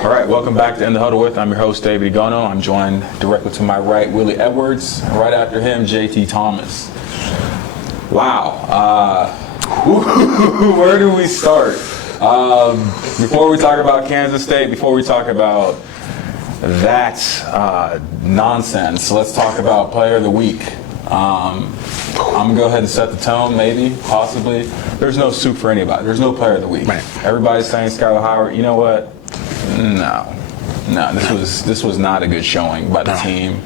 All right, welcome back to In the Huddle with. I'm your host, David Igono. I'm joined directly to my right, Willie Edwards. Right after him, JT Thomas. Wow. Where do we start? Before we talk about Kansas State, before we talk about that nonsense, let's talk about Player of the Week. I'm going to go ahead and set the tone, maybe, possibly. There's no soup for anybody. There's no Player of the Week. Right. Everybody's saying Skylar Howard. You know what? No, this was not a good showing by the team,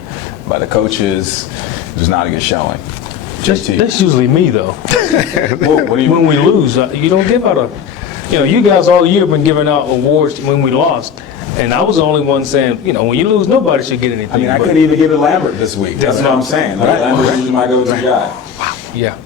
by the coaches. It was not a good showing. That's usually me, though. What do you when we lose, you don't give out you guys all year have been giving out awards when we lost. And I was the only one saying, when you lose, nobody should get anything. I mean, I couldn't even give it Lambert this week. That's what I'm saying. Right. Lambert usually my go-to guy. Wow. Yeah.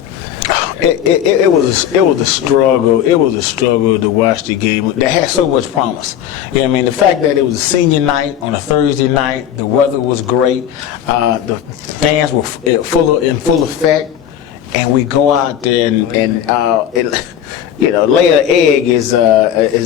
It was a struggle. It was a struggle to watch the game. That had so much promise. You know what I mean? The fact that it was a senior night on a Thursday night, the weather was great, the fans were in full effect, and we go out there and lay an egg is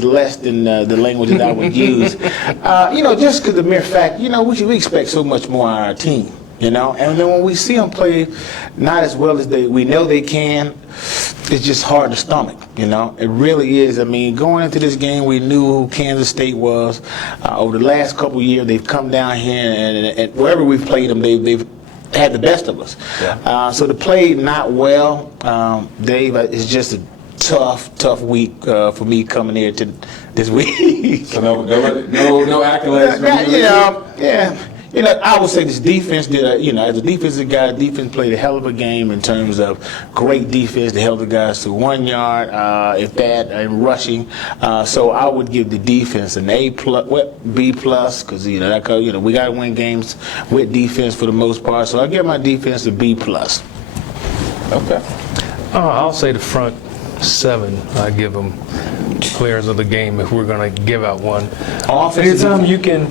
less than the language that I would use. Just because the mere fact, we expect so much more on our team. And then when we see them play not as well as we know they can, it's just hard to stomach, It really is. I mean, going into this game, we knew who Kansas State was. Over the last couple of years, they've come down here, and wherever we've played them, they've had the best of us. Yeah. So to play not well, Dave, it's just a tough week for me coming here to this week. So no accolades from you? Yeah. I would say this defense did, as a defensive guy, defense played a hell of a game in terms of great defense. They held the guys to 1 yard, if that, and rushing. So I would give the defense an A+, B+, because we got to win games with defense for the most part. So I give my defense a B+. Okay. I'll say the front seven. I give them players of the game if we're going to give out one. Anytime you can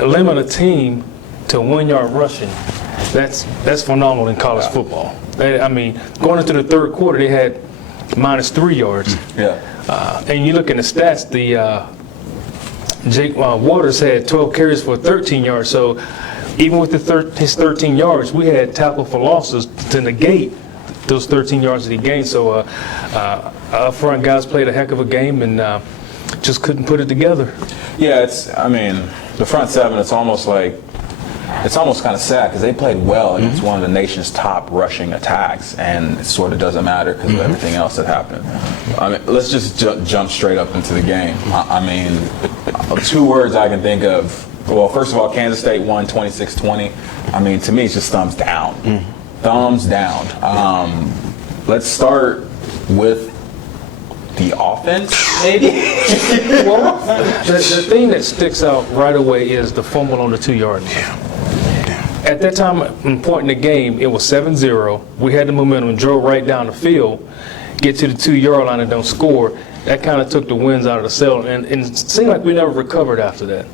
limit a team to 1 yard rushing, that's phenomenal in college football. I mean, going into the third quarter, they had -3 yards. Yeah. And you look in the stats, Jake Waters had 12 carries for 13 yards. So even with his 13 yards, we had tackle for losses to negate those 13 yards that he gained. So our front guys played a heck of a game and just couldn't put it together. Yeah, the front seven, it's almost kind of sad because they played well against one of the nation's top rushing attacks, and it sort of doesn't matter because of everything else that happened. Let's just jump straight up into the game. Two words I can think of. Well, first of all, Kansas State won 26-20. To me, it's just thumbs down. Thumbs down. Let's start with the offense, maybe? Well, the thing that sticks out right away is the fumble on the 2 yard line. At that time, point in the game, it was 7-0. We had the momentum, drove right down the field, get to the 2 yard line and don't score. That kind of took the winds out of the sail, and it seemed like we never recovered after that.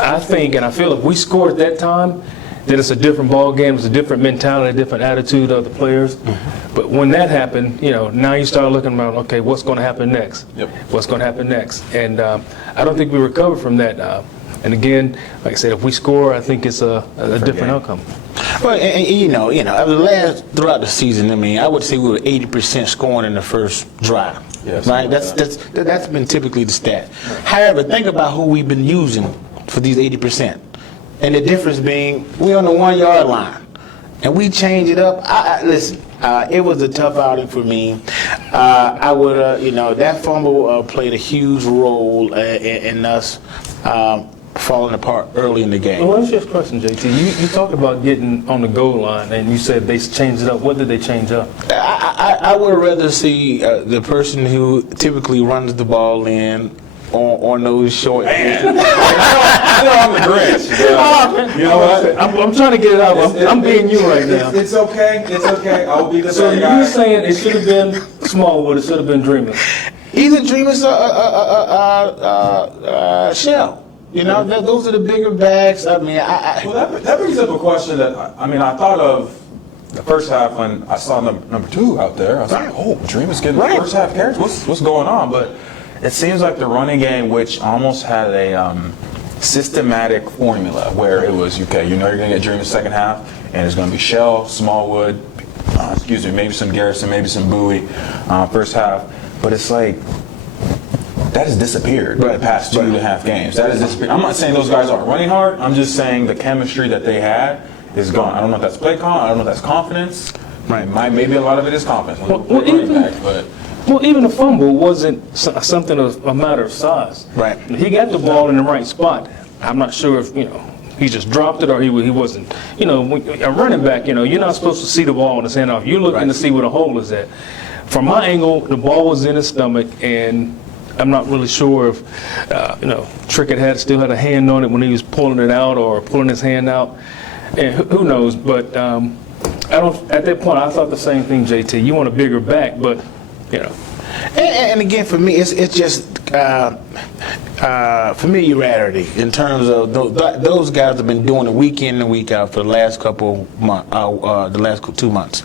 I think, and I feel if we scored at that time, then it's a different ball game, it's a different mentality, a different attitude of the players. But when that happened, now you start looking around, okay, what's going to happen next? Yep. What's going to happen next? And I don't think we recovered from that. And again, like I said, if we score, I think it's a different outcome. Well, throughout the season, I would say we were 80% scoring in the first drive. Yes, right? That's been typically the stat. However, think about who we've been using for these 80%. And the difference being, we're on the 1 yard line, and we change it up. Listen, it was a tough outing for me. I would, that fumble played a huge role in us falling apart early in the game. Well, let me ask you a question, JT. You talked about getting on the goal line, and you said they changed it up. What did they change up? I would rather see the person who typically runs the ball in on those short. I know I'm the Grinch. You know what? I'm trying to get it out. I'm being you right now. It's okay. It's okay. I'll be the So same guy. you're saying it should have been Smallwood, it should have been Dreamer. Either Dreamer's Shell. Those are the bigger bags. Well, that brings up a question that I thought of the first half when I saw number 2 out there. I was like, oh, Dreamer's getting the first half carries. What's going on? But it seems like the running game, which almost had a systematic formula where it was, okay, you know you're going to get during the second half, and it's going to be Shell, Smallwood, maybe some Garrison, maybe some Bowie first half. But it's like, that has disappeared in the past 2.5 games. That has disappeared. I'm not saying those guys aren't running hard. I'm just saying the chemistry that they had is gone. I don't know if that's play call. I don't know if that's confidence. Right. Maybe a lot of it is confidence. Well, even the fumble wasn't something of a matter of size. Right. He got the ball in the right spot. I'm not sure if, he just dropped it or he wasn't. A running back, you're not supposed to see the ball in his hand off. You're looking to see where the hole is at. From my angle, the ball was in his stomach, and I'm not really sure if, Trickett still had a hand on it when he was pulling it out or pulling his hand out. And who knows? But at that point, I thought the same thing, JT. You want a bigger back, but, And again, for me, it's just familiarity in terms of those guys have been doing it week in and week out for the last couple months, the last 2 months.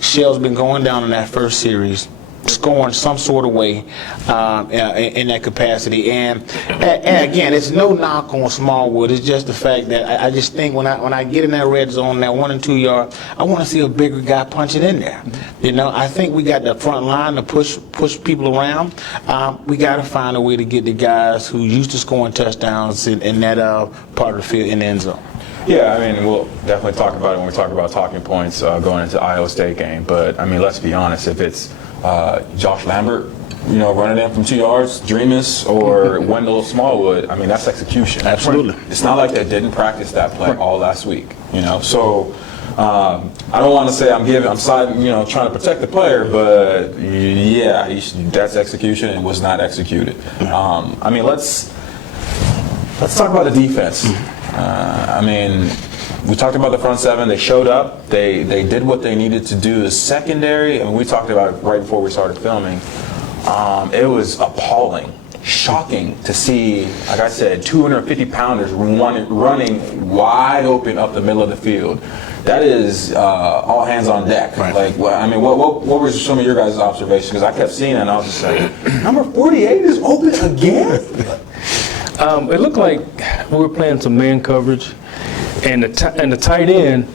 Shell's been going down in that first series, scoring some sort of way in that capacity, and again, it's no knock on Smallwood. It's just the fact that I just think when I get in that red zone, that 1 and 2 yard, I want to see a bigger guy punch it in there. I think we got the front line to push people around. We got to find a way to get the guys who used to scoring touchdowns in that part of the field in the end zone. Yeah, I mean, we'll definitely talk about it when we talk about talking points going into Iowa State game. But I mean, let's be honest. If it's Josh Lambert, running in from 2 yards, Dreamus, or Wendell Smallwood, I mean, that's execution. Absolutely. It's not like they didn't practice that play all last week. So I don't want to say I'm siding, trying to protect the player, but yeah, that's execution. It was not executed. I mean, let's talk about the defense. I mean, we talked about the front seven. They showed up. They did what they needed to do. The secondary, and we talked about it right before we started filming, it was appalling, shocking to see, like I said, 250-pounders running wide open up the middle of the field. That is all hands on deck. Right. What were some of your guys' observations? Because I kept seeing it, and I was just like, number 48 is open again? It looked like we were playing some man coverage, and the tight end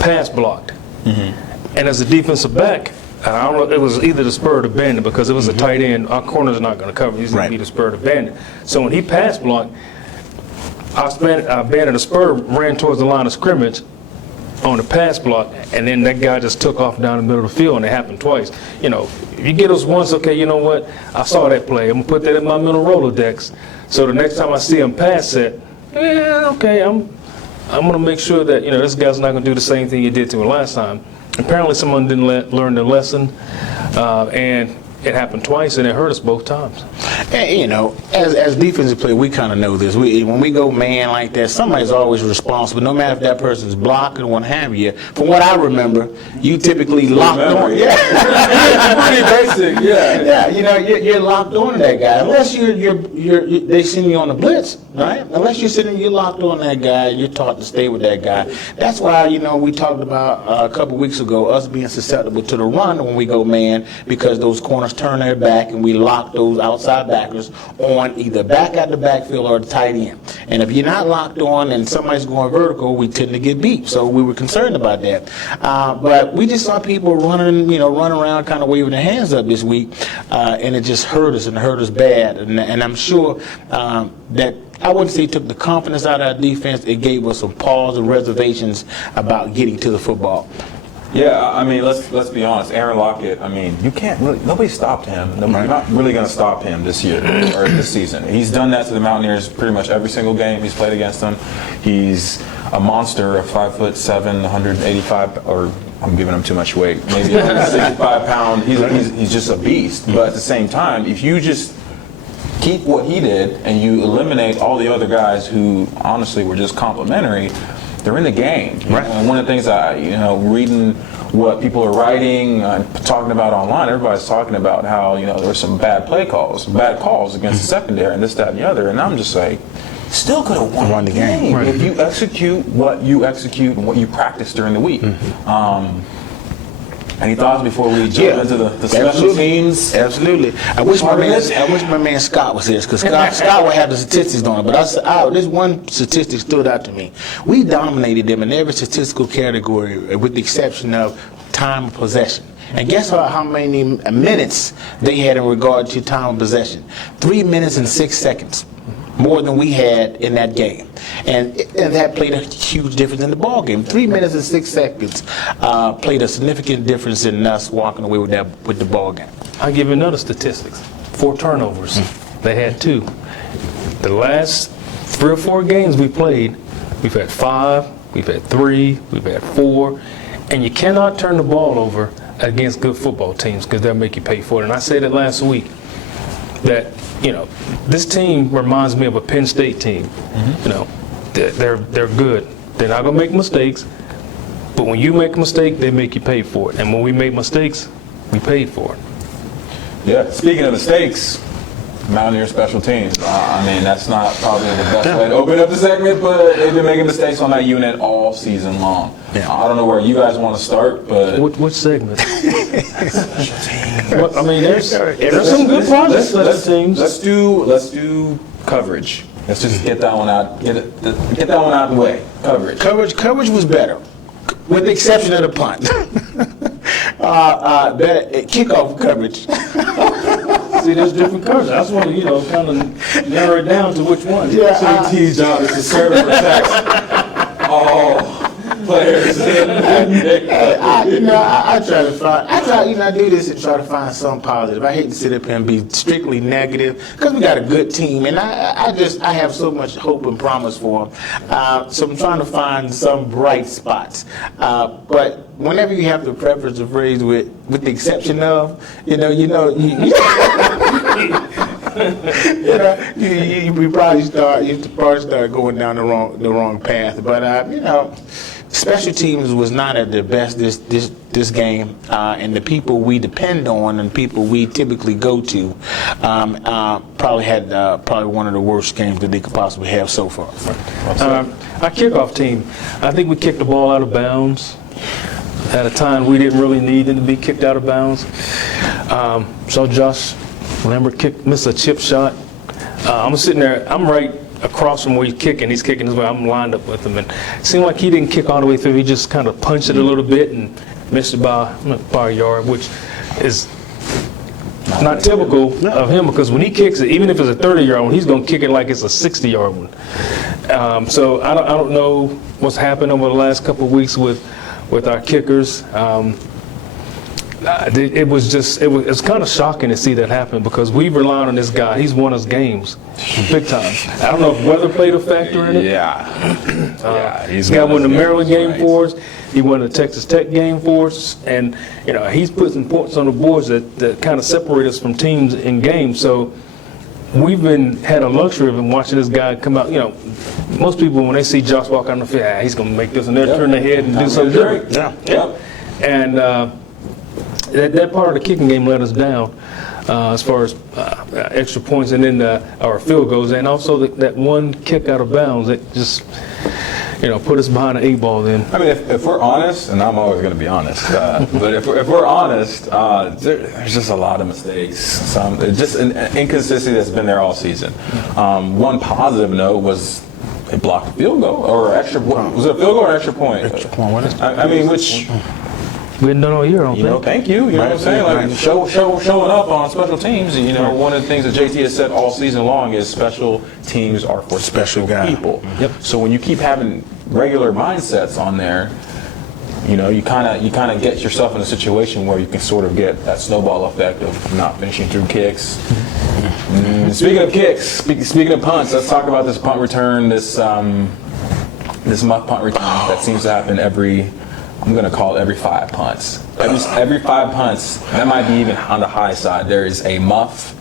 pass blocked. And as a defensive back, I don't know, it was either the spur or the bandit, because it was a tight end. Our corner's not going to cover. He's going to be the spur or the bandit. So when he pass blocked, our bandit, the spur, ran towards the line of scrimmage on the pass block, and then that guy just took off down the middle of the field, and it happened twice. If you get us once, okay, you know what? I saw that play. I'm going to put that in my mental Rolodex. So the next time I see him pass it, okay, I'm going to make sure that, this guy's not going to do the same thing he did to him last time. Apparently someone didn't learn their lesson, and it happened twice, and it hurt us both times. And, as defensive players, we kind of know this. When we go man like that, somebody's always responsible, no matter if that person's blocking or what have you. From what I remember, you typically locked on. Yeah. Pretty basic, yeah. Yeah, you're locked on to that guy. Unless they send you on the blitz, right? Unless you're locked on that guy, you're taught to stay with that guy. That's why, we talked about a couple weeks ago, us being susceptible to the run when we go man, because those corners turn their back and we lock those outside backers on either back at the backfield or the tight end. And if you're not locked on and somebody's going vertical, we tend to get beat. So we were concerned about that. But we just saw people running around kind of waving their hands up this week, and it just hurt us and hurt us bad. And I'm sure that I wouldn't say it took the confidence out of our defense. It gave us some pause and reservations about getting to the football. Yeah, I mean, let's be honest. Aaron Lockett, I mean, you can't really, nobody stopped him. You're not really going to stop him this year or this season. He's done that to the Mountaineers pretty much every single game he's played against them. He's a monster, a 5'7", 185, or I'm giving him too much weight, maybe 165 pound. He's just a beast. But at the same time, if you just keep what he did and you eliminate all the other guys who honestly were just complimentary, they're in the game. Right. And one of the things reading what people are writing, talking about online, everybody's talking about how, there were some bad calls against the secondary and this, that, and the other. And I'm just like, still could have won the game if you execute what you execute and what you practice during the week. Any thoughts before we jump into the special teams? Absolutely. I wish my man Scott was here, because Scott would have the statistics on it. But this one statistic stood out to me. We dominated them in every statistical category, with the exception of time of possession. And guess how many minutes they had in regard to time of possession? 3 minutes and 6 seconds. More than we had in that game. And that played a huge difference in the ball game. 3 minutes and 6 seconds played a significant difference in us walking away with the ball game. I'll give you another statistics. 4 turnovers. They had 2. The last 3 or 4 games we played, we've had 5, we've had 3, we've had 4. And you cannot turn the ball over against good football teams, because they'll make you pay for it. And I said it last week that, this team reminds me of a Penn State team. They're good. They're not gonna make mistakes, but when you make a mistake, they make you pay for it. And when we make mistakes, we paid for it. Yeah. Speaking of mistakes, Mountaineer special teams. I mean, that's not probably the best way to open up the segment, but they've been making mistakes on that unit all season long. Yeah. I don't know where you guys want to start, but Which segment? special teams. Well, I mean, there's some good projects for the teams. Let's do coverage. Let's just get that one out. Get that one out of the way. Coverage. Coverage was better, with the exception of the punt. Better kickoff coverage. See, there's different coverage. That's why, kind of narrow it down to which one. Yeah, CT's job is to serve and protect all players. I try to find. I do this and try to find something positive. I hate to sit up here and be strictly negative, because we got a good team, and I have so much hope and promise for them. So I'm trying to find some bright spots. But whenever you have to preface the phrase with the exception of, you probably start going down the wrong path. But special teams was not at their best this game, and the people we depend on and people we typically go to probably had one of the worst games that they could possibly have so far. Our kickoff team, I think we kicked the ball out of bounds at a time we didn't really need it to be kicked out of bounds. So Josh Lambert missed a chip shot. I'm sitting there, I'm right across from where he's kicking this way. I'm lined up with him, and it seemed like he didn't kick all the way through. He just kind of punched it a little bit and missed it by a yard, which is not typical of him, because when he kicks it, even if it's a 30-yard one, he's going to kick it like it's a 60-yard one. So I don't know what's happened over the last couple of weeks with our kickers. It was kind of shocking to see that happen, because we relied on this guy. He's won us games big time. I don't know if weather played a factor in it. He's got won the Maryland game for us. He won the Texas Tech game for us, and he's put some points on the boards that kind of separate us from teams in games. So we've had a luxury of watching this guy come out. Most people, when they see Josh walk on the field, he's going to make this, and they'll turn their head and do something different. And that part of the kicking game let us down as far as extra points, and then our field goals, and also that one kick out of bounds that just put us behind the 8 ball. Then I mean, if we're honest, and I'm always going to be honest, but if we're honest, there's just a lot of mistakes. Just an inconsistency that's been there all season. One positive note was they blocked a field goal or extra. Was it a field goal or extra point? Extra point. What is I mean, which. We hadn't done all year, I don't think. Thank you. You know what I'm saying? Like showing up on special teams. One of the things that JT has said all season long is special teams are for special people. Yep. So when you keep having regular mindsets on there, you kind of get yourself in a situation where you can sort of get that snowball effect of not finishing through kicks. Speaking of kicks, speaking of punts, let's talk about this punt return. This muck punt return that seems to happen I'm going to call it every 5 punts. Every 5 punts, that might be even on the high side. There is a muff,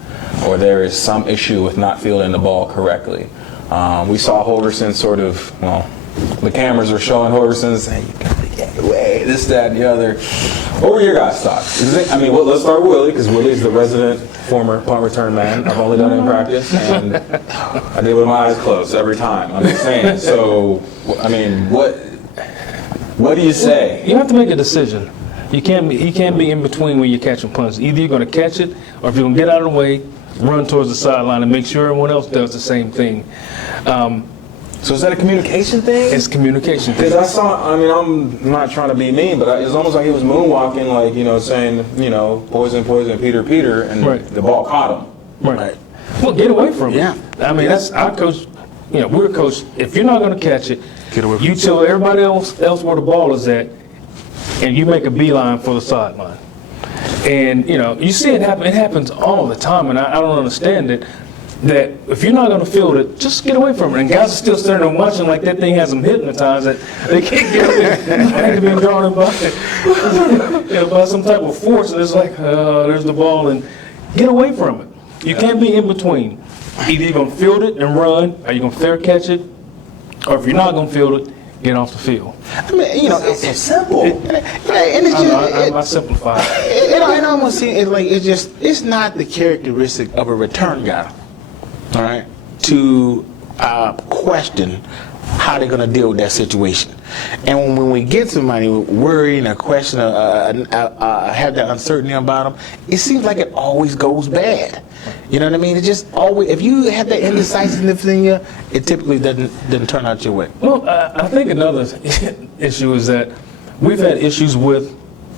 or there is some issue with not fielding the ball correctly. We saw Holverson the cameras are showing Holverson saying, you got to get away, this, that, and the other. What were your guys' thoughts? Let's start with Willie, because Willie's the resident former punt return man. I've only done it in practice, and I did it with my eyes closed every time. I'm just saying. So, I mean, what do you say? You have to make a decision. He can't be in between when you're catching punts. Either you're going to catch it, or if you're going to get out of the way, run towards the sideline and make sure everyone else does the same thing. So is that a communication thing? It's communication. Because I saw, I mean, I'm not trying to be mean, but it's almost like he was moonwalking, like, you know, saying, you know, poison, poison, Peter, Peter, and the ball caught him. Right. Well, get away from it. Yeah. I mean, that's our coach. You know, we're a coach. If you're not going to catch it, Get away from you it. tell everybody else where the ball is at, and you make a beeline for the sideline. And, you know, you see it happen. It happens all the time, and I don't understand it. That if you're not going to field it, just get away from it. And guys are still standing and watching like that thing has them hypnotized. That they can't get it. They've been drawn in by, you know, by some type of force. And it's like, there's the ball, and get away from it. You can't be in between. Either you're going to field it and run, or you're going to fair catch it, or if you're not going to field it, get off the field. I mean, you know, it's so simple. And it's just, I simplify it. it almost seems like it's not the characteristic of a return guy, all right, to question how they're going to deal with that situation. And when we get somebody worrying or question have that uncertainty about them, it seems like it always goes bad. You know what I mean? It just always, if you have that indecisiveness in you, it typically doesn't turn out your way. Well, I think another issue is that we've had issues with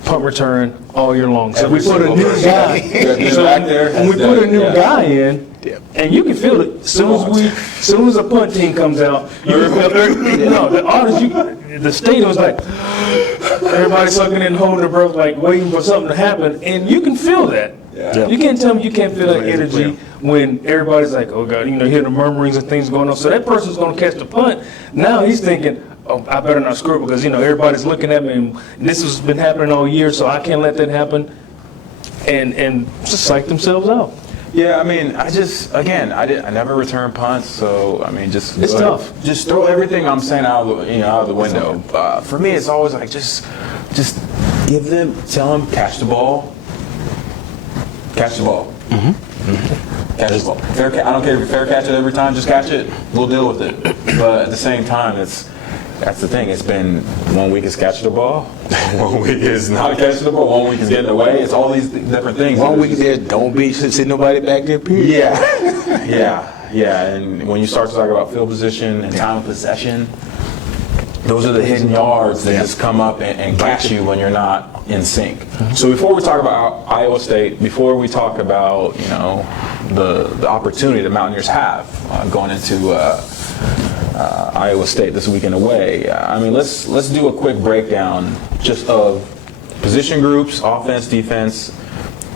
punt return all year long. So we put a new guy. When we put a new guy in, and you can feel it. As soon as a punt team comes out, the stadium is like everybody's sucking in, holding their breath, like waiting for something to happen, and you can feel that. Yeah. You can't tell me you can't feel that energy when everybody's like, oh God, you know, hear the murmurings and things going on. So that person's going to catch the punt. Now he's thinking, oh, I better not screw it because, you know, everybody's looking at me and this has been happening all year, so I can't let that happen. And just psych themselves out. Yeah, I mean, I never return punts, so I mean, just it's tough. Just throw everything I'm saying out of the window. For me, it's always like just tell them catch the ball. Catch the ball. Catch the ball. I don't care if you fair catch it every time. Just catch it. We'll deal with it. But at the same time, that's the thing. It's been 1 week is catch the ball, 1 week is not catching the ball, 1 week is getting away. It's all these different things. 1 week there, don't be sitting nobody back there. Period. Yeah. And when you start to talk about field position and time of possession, those are the hidden yards that just come up and catch you when you're not in sync. So before we talk about Iowa State, before we talk about the opportunity the Mountaineers have going into Iowa State this weekend away, I mean let's do a quick breakdown just of position groups, offense, defense.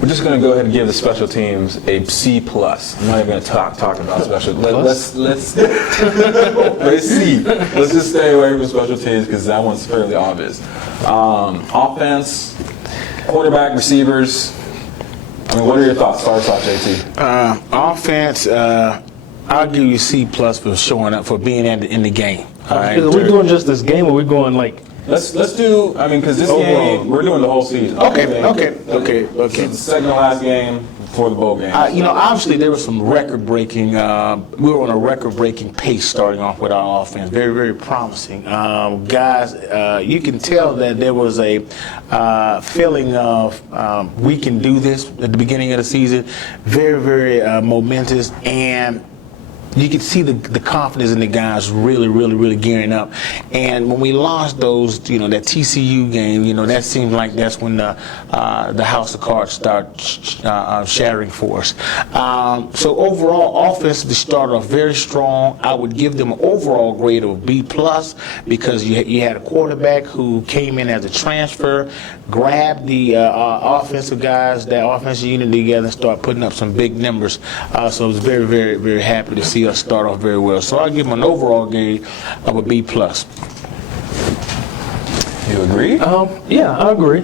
We're just going to go ahead and give the special teams a C+. I'm not even going to talk about special. Let's see. Let's just stay away from special teams because that one's fairly obvious. Offense, quarterback, receivers. I mean, what are your thoughts? Start off, JT. Offense, I'll give you C+ for showing up, for being in the game. All right? Are we doing just this game, or are we going like? Let's do. I mean, because this game we're doing the whole season. Okay. It's the second to last game before the bowl game. Obviously there was some record-breaking. We were on a record-breaking pace starting off with our offense. Very, very promising. Guys, you can tell that there was a feeling of we can do this at the beginning of the season. Very, very momentous, and you could see the confidence in the guys really, really, really gearing up. And when we lost those, that TCU game, that seemed like that's when the house of cards start shattering for us. So overall, offense to start off very strong. I would give them an overall grade of B+ because you had a quarterback who came in as a transfer, grabbed the offensive guys, that offensive unit together, and start putting up some big numbers. So I was very, very, very happy to see us start off very well. So I'll give them an overall grade of a B+. You agree? Yeah, I agree.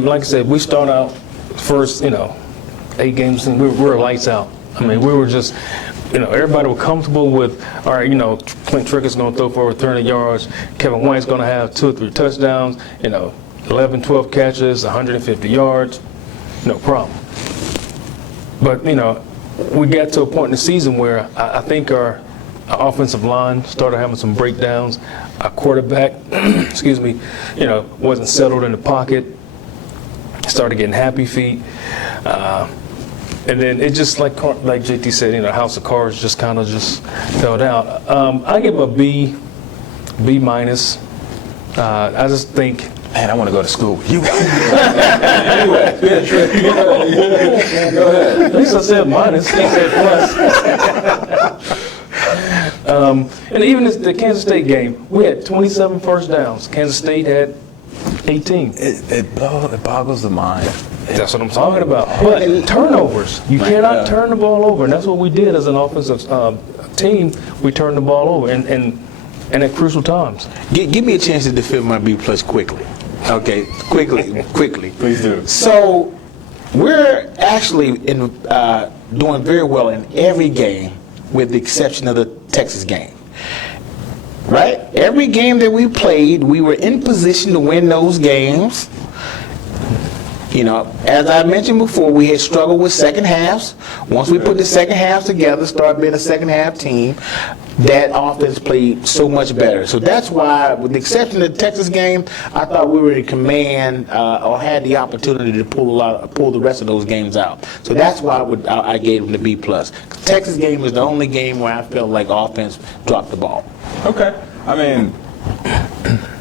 Like I said, we start out first, 8 games, and we were lights out. I mean, we were just, everybody was comfortable with, all right, Clint Trickett's going to throw for over 30 yards. Kevin White's going to have 2 or 3 touchdowns, 11, 12 catches, 150 yards, no problem. But, we got to a point in the season where I think our offensive line started having some breakdowns. Our quarterback, wasn't settled in the pocket. started getting happy feet. And then it just, like JT said, House of Cards just kind of just fell down. I give him a B minus. I just think, man, I want to go to school with you. Anyway, go ahead. At least I said minus. I said plus. And even the Kansas State game, we had 27 first downs. Kansas State had 18. It boggles the mind. That's what I'm talking about. But turnovers, you cannot turn the ball over, and that's what we did as an offensive team. We turned the ball over, and at crucial times. Give me a chance to defend my B plus quickly. Okay, quickly. Please do. So we're actually doing very well in every game, with the exception of the Texas game. Right? Every game that we played, we were in position to win those games. As I mentioned before, we had struggled with second halves. Once we put the second halves together, started being a second half team, that offense played so much better. So that's why, with the exception of the Texas game, I thought we were in command or had the opportunity to pull the rest of those games out. So that's why I gave them the B plus. Texas game was the only game where I felt like offense dropped the ball. Okay. I mean,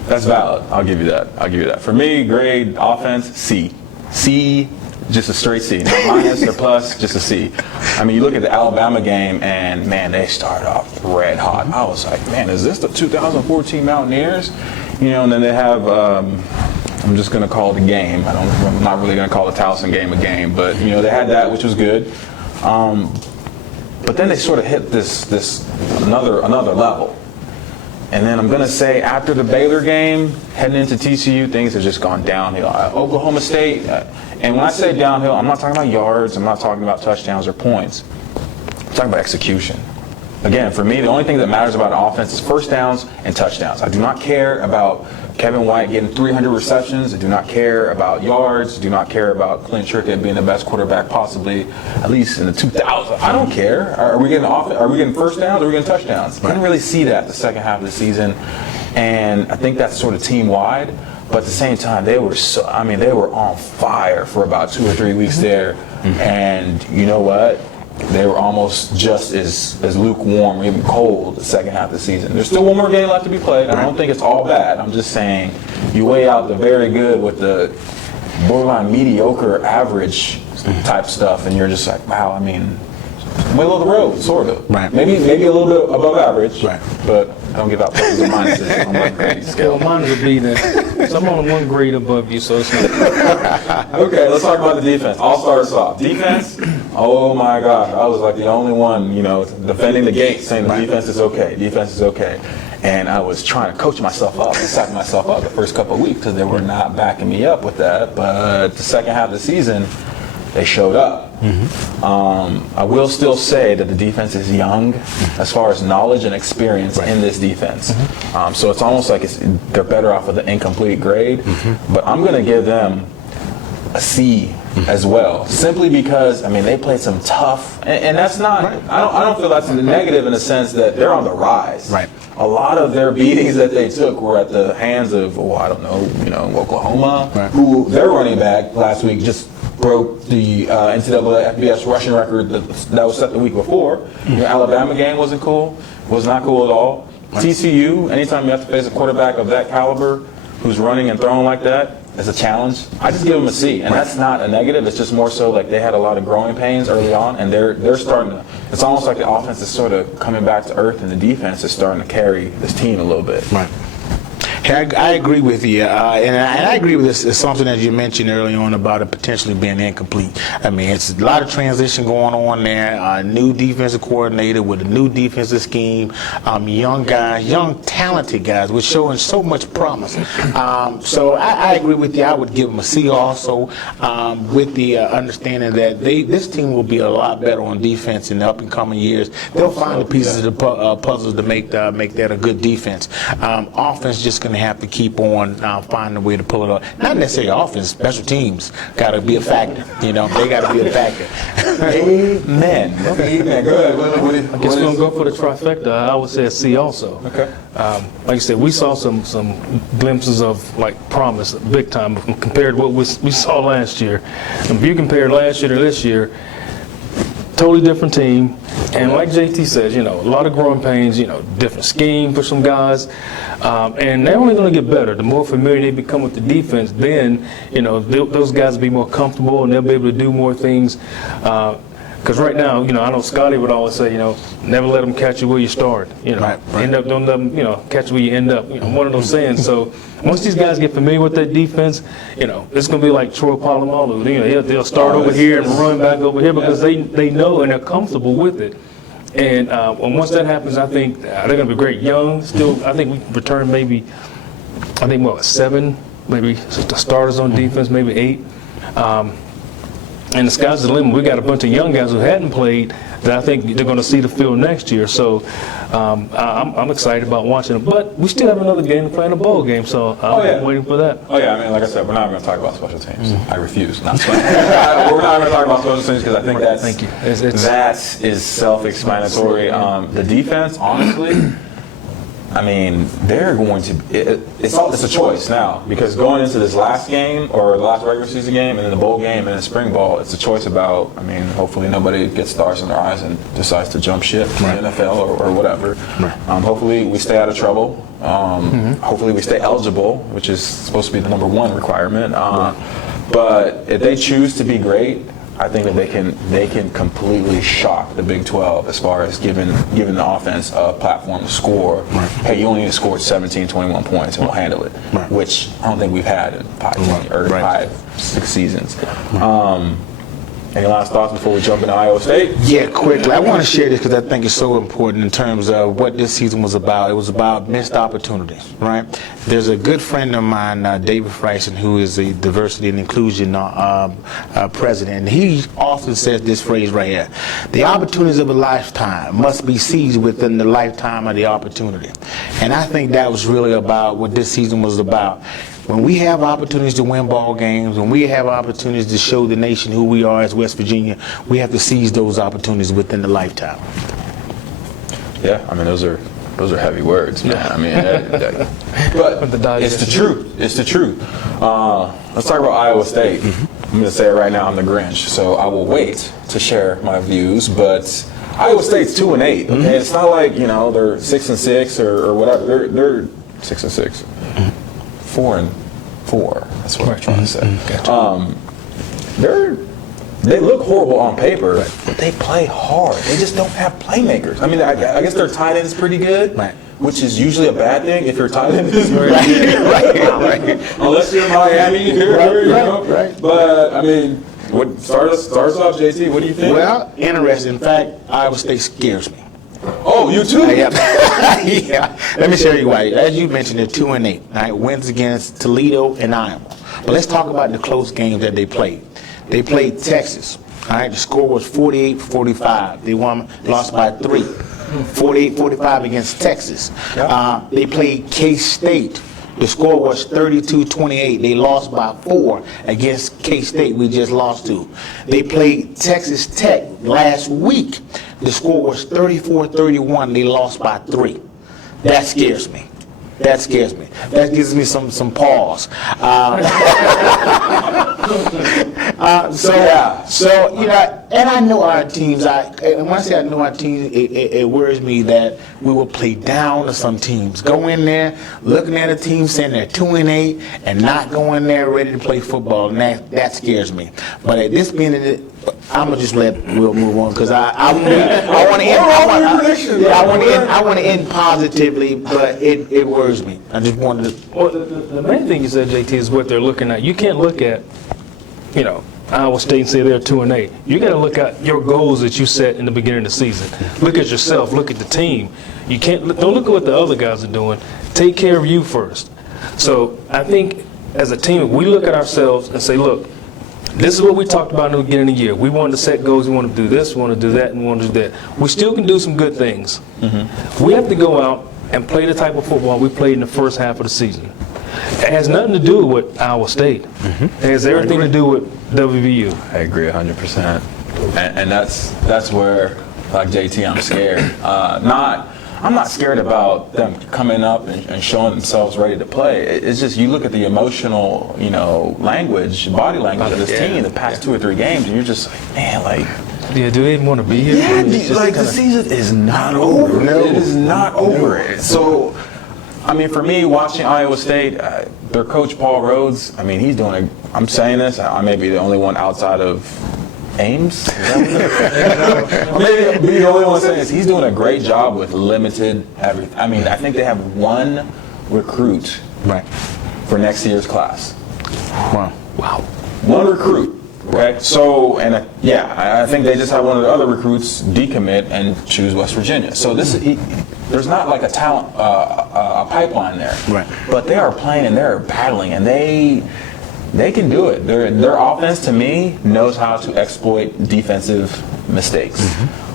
that's valid. I'll give you that. For me, grade offense, C. C, just a straight C. Not minus or plus, just a C. I mean, you look at the Alabama game, and, man, they started off red hot. I was like, man, is this the 2014 Mountaineers? And then they have, I'm just going to call it a game. I'm not really going to call the Towson game a game, but, they had that, which was good. But then they sort of hit this another level. And then I'm going to say after the Baylor game, heading into TCU, things have just gone downhill. Oklahoma State, and when I say downhill, I'm not talking about yards, I'm not talking about touchdowns or points. I'm talking about execution. Again, for me, the only thing that matters about an offense is first downs and touchdowns. I do not care about Kevin White getting 300 receptions. I do not care about yards. I do not care about Clint Trickett being the best quarterback possibly, at least in the 2000s. I don't care. Are we getting first downs? Are we getting touchdowns? I didn't really see that the second half of the season, and I think that's sort of team wide. But at the same time, they were on fire for about 2 or 3 weeks there, and you know what? They were almost just as lukewarm or even cold the second half of the season. There's still one more game left to be played. I don't think it's all bad. I'm just saying you weigh out the very good with the borderline mediocre average type stuff, and you're just like, wow, I mean, middle of the road, sort of. Right. Maybe a little bit above average, right. But I don't give out pluses or minuses on my grade scale. Well, mine is a B then. So I'm on 1 grade above you, so it's not. Okay, let's talk about the defense. I'll start us off. Defense, oh my gosh, I was like the only one, defending the gate, saying the defense is okay, defense is okay. And I was trying to coach myself up and psych myself up the first couple of weeks because they were not backing me up with that. But the second half of the season, they showed up. I will still say that the defense is young as far as knowledge and experience in this defense. So it's almost like they're better off with an incomplete grade. But I'm going to give them a C as well, simply because they played some tough, and that's not. I don't feel that's negative in the sense that they're on the rise. Right. A lot of their beatings that they took were at the hands of, Oklahoma, who their running back last week just broke the NCAA FBS rushing record that was set the week before. Your Alabama game wasn't cool. Was not cool at all. TCU, anytime you have to face a quarterback of that caliber who's running and throwing like that, it's a challenge. I just give them a C, and that's not a negative. It's just more so like they had a lot of growing pains early on, and they're starting to. It's almost like the offense is sort of coming back to earth, and the defense is starting to carry this team a little bit. Right. I agree with you, and I agree with this assumption that you mentioned early on about it potentially being incomplete. It's a lot of transition going on there. New defensive coordinator with a new defensive scheme. Young guys, young talented guys, which showing so much promise. So I agree with you. I would give them a C also, with the understanding that this team will be a lot better on defense in the up and coming years. They'll find the pieces of the puzzles to make that a good defense. Offense just going to to have to keep on finding a way to pull it off. Not necessarily offense, special teams got to be a factor. You know, they got to be a factor. Amen. Amen. Go ahead. I guess we're going to go for the trifecta. I would say a C also. Okay. Like I said, we saw some glimpses of like promise, big time, compared to what we saw last year. And if you compare last year to this year, totally different team. And like JT says, you know, a lot of growing pains, you know, different scheme for some guys. And they're only going to get better. The more familiar they become with the defense, then, you know, those guys will be more comfortable and they'll be able to do more things. Because right now, you know, I know Scotty would always say, you know, never let them catch you where you start. You know, Right. don't let them, you know, catch you where you end up. You know, one of those sayings. So once these guys get familiar with that defense, you know, it's going to be like Troy Polamalu. You know, they'll start over here and run back over here because they know and they're comfortable with it. And once that happens, I think they're going to be great. Young, still, I think we return maybe, 7, maybe the starters on defense, maybe 8. And the sky's the limit. We got a bunch of young guys who hadn't played that I think they're going to see the field next year. So I'm excited about watching them. But we still have another game to play in a bowl game, so I'm waiting for that. Oh, yeah. I mean, like I said, we're not going to talk about special teams. I refuse. Not special We're not going to talk about special teams because I think Thank you. that is self-explanatory. The defense, honestly, I mean, they're going to. It's a choice now because going into this last game or the last regular season game and then the bowl game and the spring ball, it's a choice about. I mean, hopefully nobody gets stars in their eyes and decides to jump ship to the NFL or whatever. Right. Hopefully we stay out of trouble. Hopefully we stay eligible, which is supposed to be the number 1 requirement. But if they choose to be great, I think that they can completely shock the Big 12 as far as giving the offense a platform to score. Right. Hey, you only need to score 17, 21 points and we'll handle it, Right. which I don't think we've had in 5-6 seasons. Any last thoughts before we jump into Iowa State? Yeah, quickly. I want to share this because I think it's so important in terms of what this season was about. It was about missed opportunities, right? There's a good friend of mine, David Freisen, who is a diversity and inclusion president. And he often says this phrase right here: the opportunities of a lifetime must be seized within the lifetime of the opportunity. And I think that was really about what this season was about. When we have opportunities to win ball games, when we have opportunities to show the nation who we are as West Virginia, we have to seize those opportunities within the lifetime. Yeah, I mean those are heavy words, man. I mean, but it's the truth. It's the truth. Let's talk about Iowa State. I'm going to say it right now. I'm the Grinch, so I will wait to share my views. But Iowa State's 2-8. Okay, it's not like they're 6-6 or whatever. They're 6-6. 4-4. That's what I'm trying to say. Gotcha. They look horrible on paper, but they play hard. They just don't have playmakers. I mean, I guess their tight end is pretty good, which is usually a bad thing if your tight end is very good. Right. Unless you're Miami, right. But I mean, what starts off, JT? What do you think? Well, interesting. In fact, Iowa State scares me. Oh, you too? Yeah. Let me show you why. As you mentioned, they're 2-8. Right? Wins against Toledo and Iowa. But let's talk about the close games that they played. They played Texas. All right, the score was 48-45. They lost by 3. 48-45 against Texas. Yep. They played K-State. The score was 32-28. They lost by 4 against K-State we just lost to. They played Texas Tech last week. The score was 34-31. They lost by 3. That scares me. That scares me. That gives me some pause. And I know our teams. And when I say I know our teams, it worries me that we will play down to some teams. Go in there looking at a team saying they're 2-8 and not go in there ready to play football. And that scares me. But at this minute, I'm gonna just let Will move on because I want to end positively, but it worries me. I just wanted to. Well, the main thing you said, JT, is what they're looking at. You can't look at, Iowa State and say they're 2-8. You got to look at your goals that you set in the beginning of the season. Look at yourself. Look at the team. You don't look at what the other guys are doing. Take care of you first. So I think as a team, if we look at ourselves and say, look, this is what we talked about in the beginning of the year. We wanted to set goals. We want to do this. We want to do that. And we want to do that. We still can do some good things. Mm-hmm. We have to go out and play the type of football we played in the first half of the season. It has nothing to do with Iowa State. It has everything to do with WVU. I agree 100%. And that's where, like JT, I'm scared. I'm not scared about them coming up and showing themselves ready to play. It's just you look at the emotional, language, body language of this team the past 2 or 3 games, and you're just like, man, like. Yeah, do they even want to be here? Yeah, the season is not over. No. It is not over. So, I mean, for me, watching Iowa State, their coach Paul Rhodes, I mean, he's doing I'm saying this, I may be the only one outside of Ames? I may be the only one saying this. He's doing a great job with limited everything. I mean, I think they have 1 recruit for next year's class. Wow. 1 recruit. Okay, so, I think they just had one of the other recruits decommit and choose West Virginia. So there's not like a talent, a pipeline there. Right. But they are playing and they're battling, and they can do it. Their offense, to me, knows how to exploit defensive mistakes.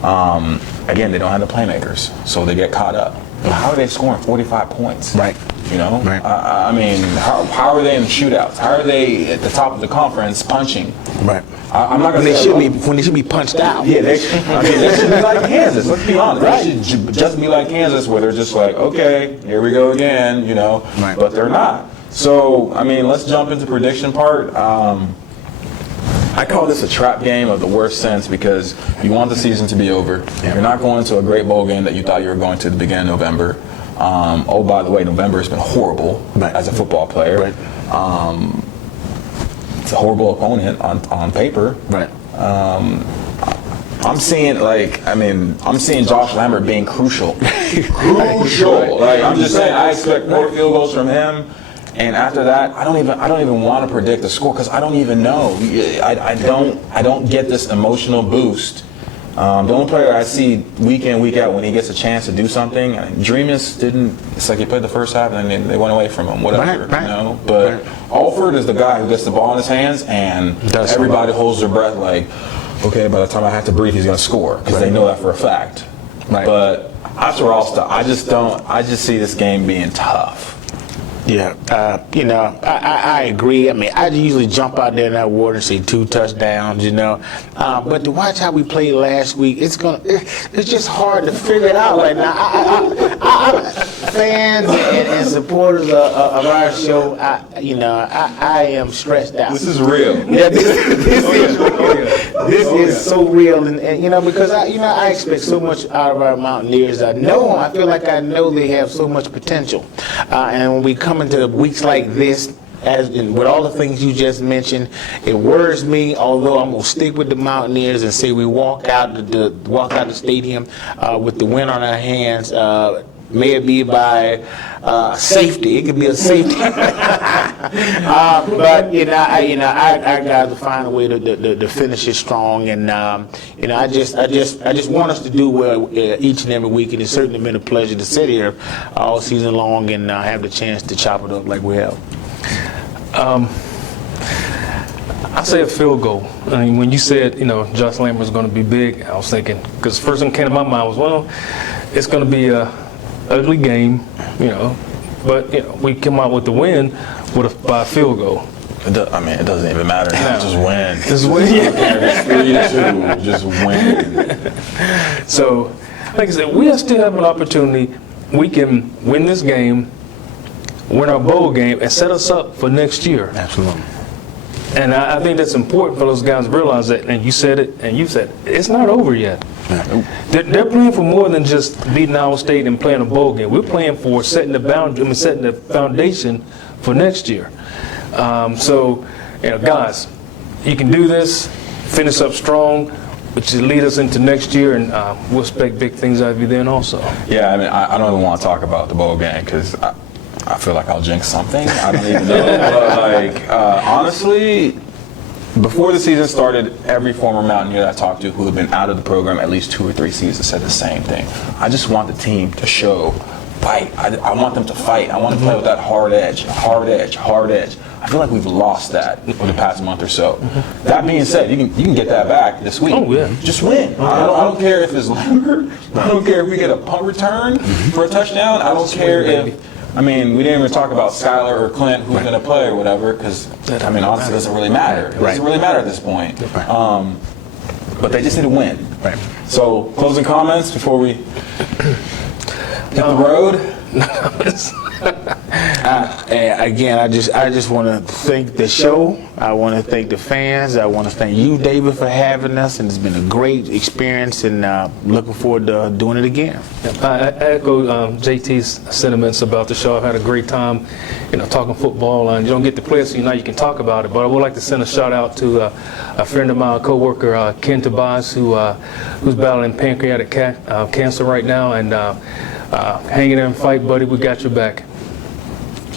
Again, they don't have the playmakers, so they get caught up. But how are they scoring 45 points? Right. Right. I mean, how are they in shootouts? How are they at the top of the conference punching? Right. I'm not going to say when they should be punched out. Yeah, they should be like Kansas. Let's be honest. Right. They should just be like Kansas, where they're just like, okay, here we go again, Right. But they're not. So, I mean, let's jump into prediction part. I call this a trap game of the worst sense because you want the season to be over. Yeah. You're not going to a great bowl game that you thought you were going to at the beginning of November. By the way, November has been horrible as a football player. Right. It's a horrible opponent on paper. Right. I'm seeing Josh Lambert being crucial. Like, I'm just saying, I expect more field goals from him. And after that, I don't even want to predict the score because I don't even know. I don't get this emotional boost. The only player I see week in, week out when he gets a chance to do something, Dreamus didn't. It's like he played the first half and then they went away from him. Whatever, right. But Alford is the guy who gets the ball in his hands and everybody holds their breath like, okay, by the time I have to breathe, he's going to score because they know that for a fact. Right. But after all stuff, I just see this game being tough. Yeah, I agree. I mean, I usually jump out there in that water and say 2 touchdowns, But to watch how we played last week, it's just hard to figure it out right now. Fans and supporters of our show, I am stressed out. This is real. Yeah, this is real. This is so real, and because I expect so much out of our Mountaineers. I feel like I know they have so much potential, and when we come into weeks like this, with all the things you just mentioned, it worries me. Although I'm gonna stick with the Mountaineers and say we walk out the stadium with the win on our hands. May it be by safety. It could be a safety. But I got to find a way to finish it strong, and I just want us to do well each and every week. And it's certainly been a pleasure to sit here all season long and have the chance to chop it up like we have. I say a field goal. I mean, when you said, Josh Lambert is going to be big, I was thinking, because the first thing that came to my mind was, well, it's going to be a ugly game, but we come out with the win by a field goal. It doesn't even matter. Just win. Just win. Yeah. 3-2. Just win. So, like I said, we still have an opportunity. We can win this game, win our bowl game, and set us up for next year. Absolutely. And I think that's important for those guys to realize that. And you said it, and you said it. It's not over yet. They're playing for more than just beating Iowa State and playing a bowl game. We're playing for setting the foundation for next year. So, guys, you can do this, finish up strong, which will lead us into next year, and we'll expect big things out of you then also. Yeah, I don't even want to talk about the bowl game because I feel like I'll jinx something. I don't even know. But honestly, before the season started, every former Mountaineer that I talked to who had been out of the program at least 2 or 3 seasons said the same thing. I just want the team to show fight. I want them to fight. I want to play with that hard edge. I feel like we've lost that over the past month or so. That being said, you can get that back this week. Oh, yeah. Just win. I don't care if it's Lambert. I don't care if we get a punt return for a touchdown. I don't care if. I mean, we didn't even talk about Skylar or Clint who's going to play or whatever, because, I mean, honestly, it doesn't really matter. It doesn't really matter at this point. But they just need to win. Right. So, closing comments before we hit the road? And again, I just want to thank the show. I want to thank the fans. I want to thank you, David, for having us. And it's been a great experience, and looking forward to doing it again. I echo JT's sentiments about the show. I've had a great time, talking football. And you don't get to play it, so you can talk about it. But I would like to send a shout out to a friend of mine, a coworker, Ken Tobias, who's battling pancreatic cancer right now, and hang in there and fight, buddy. We got your back.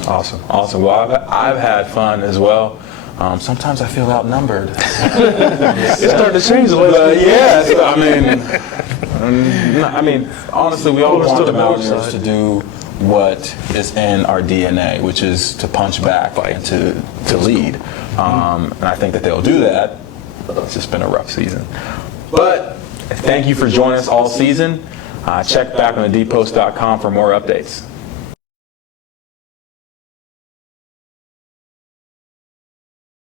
Awesome. Well, I've had fun as well. Sometimes I feel outnumbered. It's starting to change a little But bit. yeah, so, I mean, honestly, we all want the Mountaineers to do what is in our DNA, which is to punch back and to lead. And I think that they'll do that. It's just been a rough season. But thank you for joining us all season. Check back on thedpost.com for more updates.